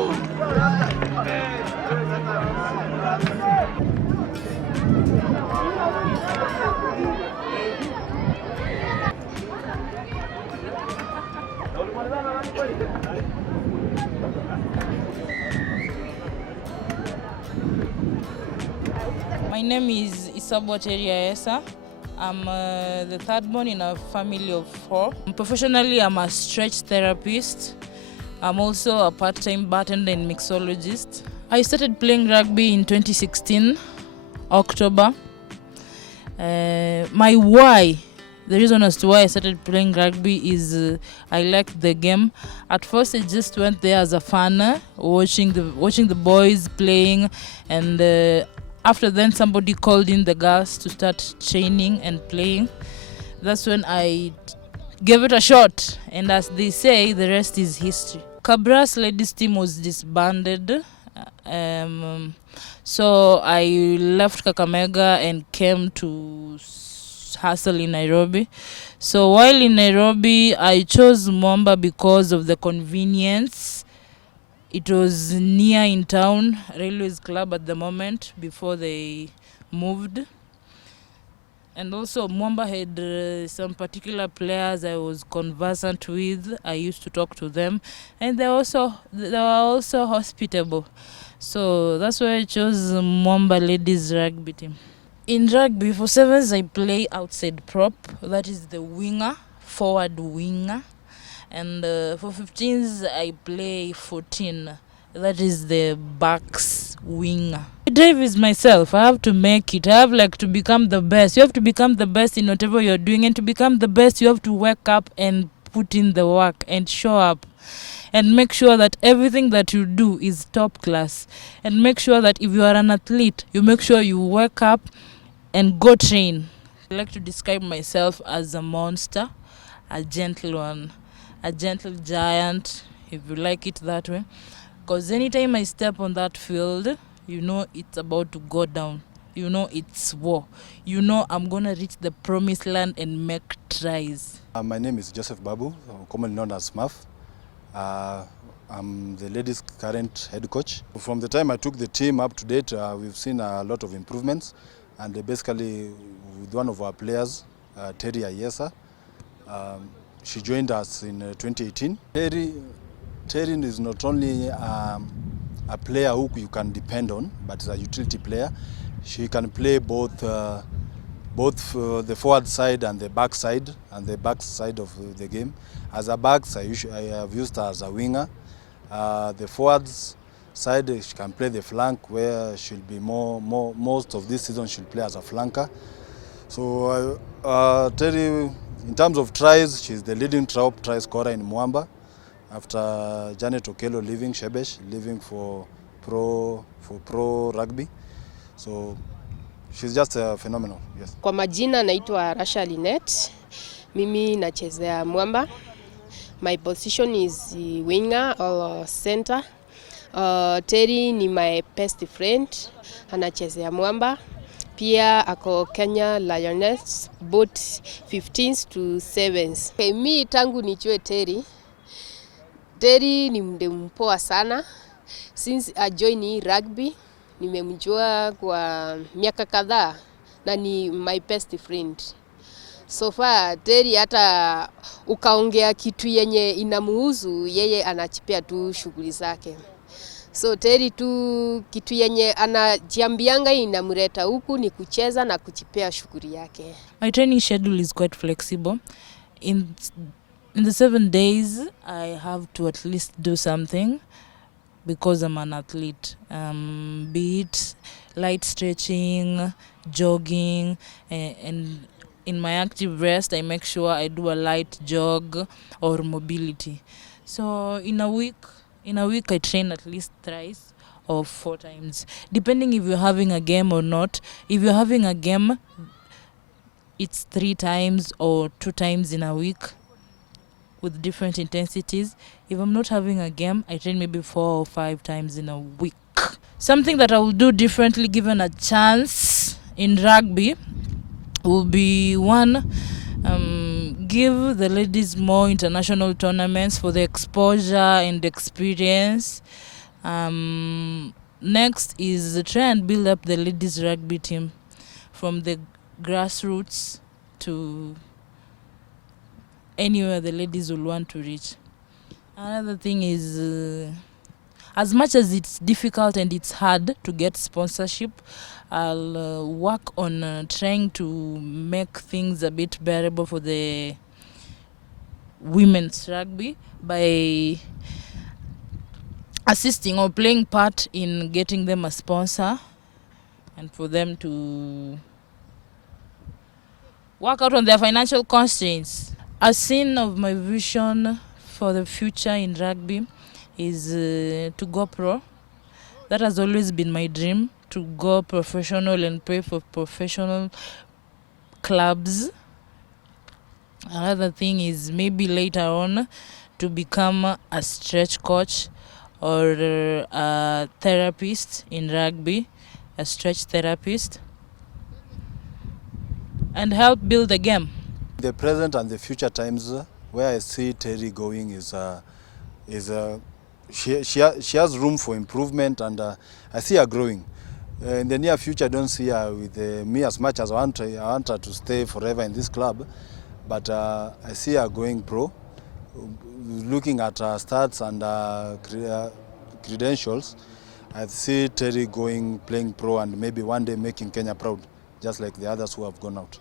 My name is Ayesa. I'm the third born in a family of 4. Professionally, I'm a stretch therapist. I'm also a part-time bartender and mixologist. I started playing rugby in 2016, October. My why, the reason as to why I started playing rugby is I liked the game. At first, I just went there as a fan, watching the boys playing, and after then somebody called in the girls to start training and playing. That's when I gave it a shot, and as they say, the rest is history. Cabra's ladies team was disbanded, so I left Kakamega and came to hustle in Nairobi. So while in Nairobi, I chose Mwamba because of the convenience. It was near in town, Railways Club at the moment, before they moved. And also Mwamba had some particular players I was conversant with. I used to talk to them, and they were also hospitable. So that's why I chose Mwamba ladies rugby team. In rugby, for 7s I play outside prop, that is the winger, forward winger. And for 15s, I play 14. That is the backs winger. My drive is myself. I have to make it. I have to become the best. You have to become the best in whatever you're doing. And to become the best, you have to wake up and put in the work and show up. And make sure that everything that you do is top class. And make sure that if you are an athlete, you make sure you wake up and go train. I like to describe myself as a monster, a gentle one. A gentle giant, if you like it that way. Because anytime I step on that field, you know it's about to go down. You know it's war. You know I'm going to reach the promised land and make tries. My name is Joseph Babu, commonly known as Smurf. I'm the ladies' current head coach. From the time I took the team up to date, we've seen a lot of improvements. And basically, with one of our players, Terry Ayesa, she joined us in 2018. Terry is not only a player who you can depend on, but is a utility player. She can play both the forward side and the back side, of the game. As a back, I have used her as a winger. The forwards side, she can play the flank, where she'll be most of this season she'll play as a flanker. So Terry, in terms of tries, she's the leading try scorer in Mwamba, after Janet Okello leaving Shebesh, leaving for pro rugby. So she's just phenomenal. Yes. Kwa majina naitwa Rasha Linet. Mimi nachezea Mwamba. My position is winger or center. Terry ni my best friend. Anachezea Mwamba. Pia ako Kenya Lioness, both 15s to 7s. Mi tangu nichue Terry ni mpoa sana. Since I joined rugby, nimemjua kwa miaka kadhaa na ni my best friend. So far, Terry hata ukaongea kitu yenye inamuhusu, yeye anachipea tu shughuli zake. So Terry tu kitu yenye anajiambianga inamleta huku ni kucheza na kuchipea shughuli yake. My training schedule is quite flexible. In the 7 days, I have to at least do something because I'm an athlete. Be it light stretching, jogging, and in my active rest, I make sure I do a light jog or mobility. So in a week, I train at least thrice or 4 times, depending if you're having a game or not. If you're having a game, it's 3 times or 2 times in a week with different intensities. If I'm not having a game, I train maybe 4 or 5 times in a week. Something that I will do differently given a chance in rugby will be one, give the ladies more international tournaments for the exposure and experience. Next is try and build up the ladies rugby team from the grassroots to anywhere the ladies will want to reach. Another thing is, as much as it's difficult and it's hard to get sponsorship, I'll work on trying to make things a bit bearable for the women's rugby by assisting or playing part in getting them a sponsor and for them to work out on their financial constraints. A scene of my vision for the future in rugby is to go pro. That has always been my dream, to go professional and play for professional clubs. Another thing is maybe later on to become a stretch coach or a therapist in rugby, a stretch therapist, and help build the game. The present and the future times, where I see Terry going is she has room for improvement, and I see her growing. In the near future, I don't see her with me as much as I want her to stay forever in this club, but I see her going pro. Looking at her stats and credentials, I see Terry playing pro, and maybe one day making Kenya proud, just like the others who have gone out.